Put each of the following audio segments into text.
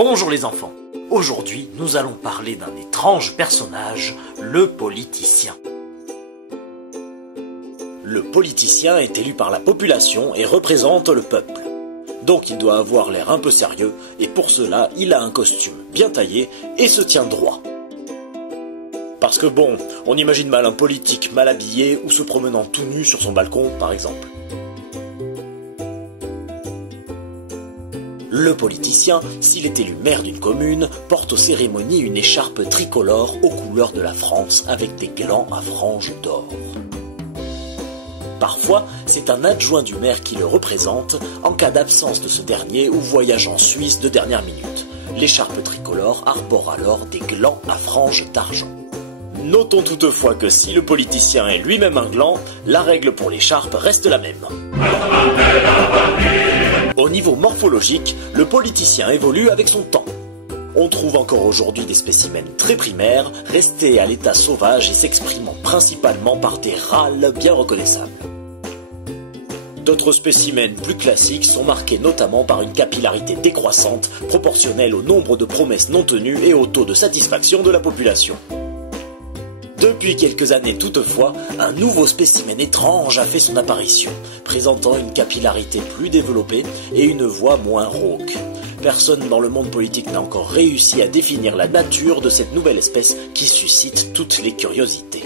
Bonjour les enfants. Aujourd'hui, nous allons parler d'un étrange personnage, le politicien. Le politicien est élu par la population et représente le peuple. Donc il doit avoir l'air un peu sérieux, et pour cela, il a un costume bien taillé et se tient droit. Parce que bon, on imagine mal un politique mal habillé ou se promenant tout nu sur son balcon, par exemple. Le politicien, s'il est élu maire d'une commune, porte aux cérémonies une écharpe tricolore aux couleurs de la France avec des glands à franges d'or. Parfois, c'est un adjoint du maire qui le représente en cas d'absence de ce dernier ou voyage en Suisse de dernière minute. L'écharpe tricolore arbore alors des glands à franges d'argent. Notons toutefois que si le politicien est lui-même un gland, la règle pour l'écharpe reste la même. Au niveau morphologique, le politicien évolue avec son temps. On trouve encore aujourd'hui des spécimens très primaires, restés à l'état sauvage et s'exprimant principalement par des râles bien reconnaissables. D'autres spécimens plus classiques sont marqués notamment par une capillarité décroissante, proportionnelle au nombre de promesses non tenues et au taux de satisfaction de la population. Depuis quelques années toutefois, un nouveau spécimen étrange a fait son apparition, présentant une capillarité plus développée et une voix moins rauque. Personne dans le monde politique n'a encore réussi à définir la nature de cette nouvelle espèce qui suscite toutes les curiosités.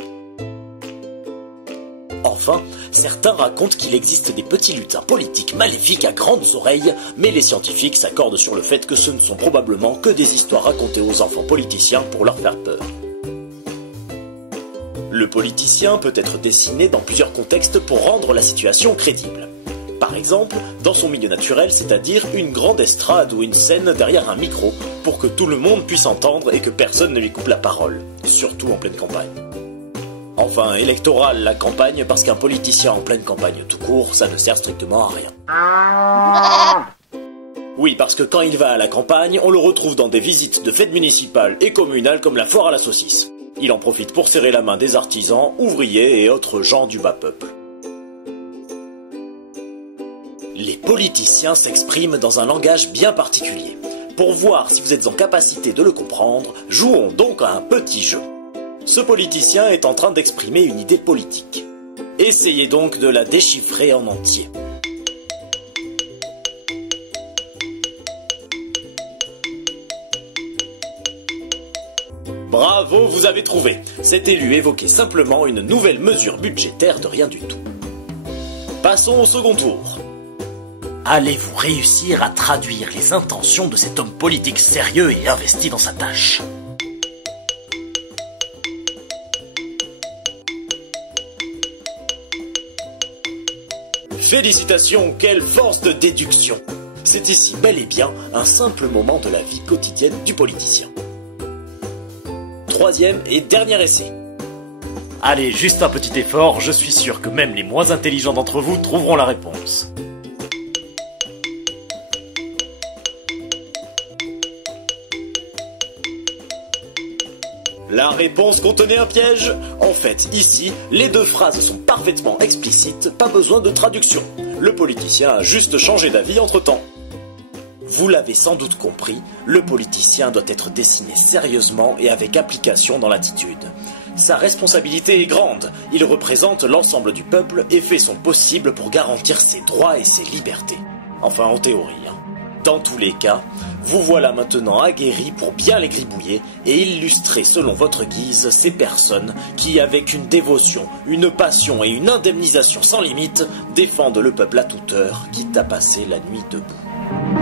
Enfin, certains racontent qu'il existe des petits lutins politiques maléfiques à grandes oreilles, mais les scientifiques s'accordent sur le fait que ce ne sont probablement que des histoires racontées aux enfants politiciens pour leur faire peur. Le politicien peut être dessiné dans plusieurs contextes pour rendre la situation crédible. Par exemple, dans son milieu naturel, c'est-à-dire une grande estrade ou une scène derrière un micro, pour que tout le monde puisse entendre et que personne ne lui coupe la parole, surtout en pleine campagne. Enfin, électoral la campagne, parce qu'un politicien en pleine campagne tout court, ça ne sert strictement à rien. Oui, parce que quand il va à la campagne, on le retrouve dans des visites de fêtes municipales et communales comme la foire à la saucisse. Il en profite pour serrer la main des artisans, ouvriers et autres gens du bas peuple. Les politiciens s'expriment dans un langage bien particulier. Pour voir si vous êtes en capacité de le comprendre, jouons donc à un petit jeu. Ce politicien est en train d'exprimer une idée politique. Essayez donc de la déchiffrer en entier. Bravo, vous avez trouvé. Cet élu évoquait simplement une nouvelle mesure budgétaire de rien du tout. Passons au second tour. Allez-vous réussir à traduire les intentions de cet homme politique sérieux et investi dans sa tâche ? Félicitations, quelle force de déduction! C'est ici bel et bien un simple moment de la vie quotidienne du politicien. Troisième et dernier essai. Allez, juste un petit effort, je suis sûr que même les moins intelligents d'entre vous trouveront la réponse. La réponse contenait un piège. En fait, ici, les deux phrases sont parfaitement explicites, pas besoin de traduction. Le politicien a juste changé d'avis entre-temps. Vous l'avez sans doute compris, le politicien doit être dessiné sérieusement et avec application dans l'attitude. Sa responsabilité est grande, il représente l'ensemble du peuple et fait son possible pour garantir ses droits et ses libertés. Enfin, en théorie. Dans tous les cas, vous voilà maintenant aguerris pour bien les gribouiller et illustrer selon votre guise ces personnes qui, avec une dévotion, une passion et une indemnisation sans limite, défendent le peuple à toute heure, quitte à passer la nuit debout.